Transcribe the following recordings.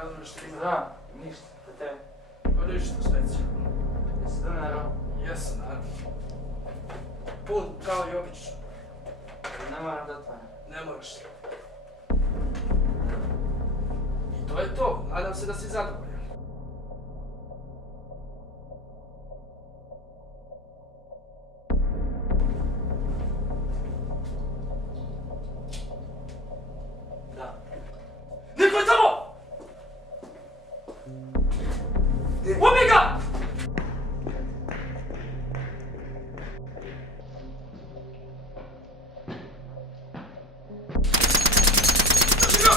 Radno, nešto ima? Da, ništa, za tebe. Pa ništa, specijalno. Jesi donero? Jesam, naravno. Pun, kao i obično. Ne moram da otvaram. Ne moraš. I to je to. Nadam se da si zadovoljan. Da. Niko je tamo! Gdje? Ubij ga! Ubij ga!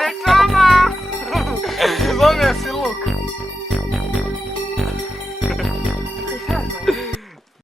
Reklama! Zvonio si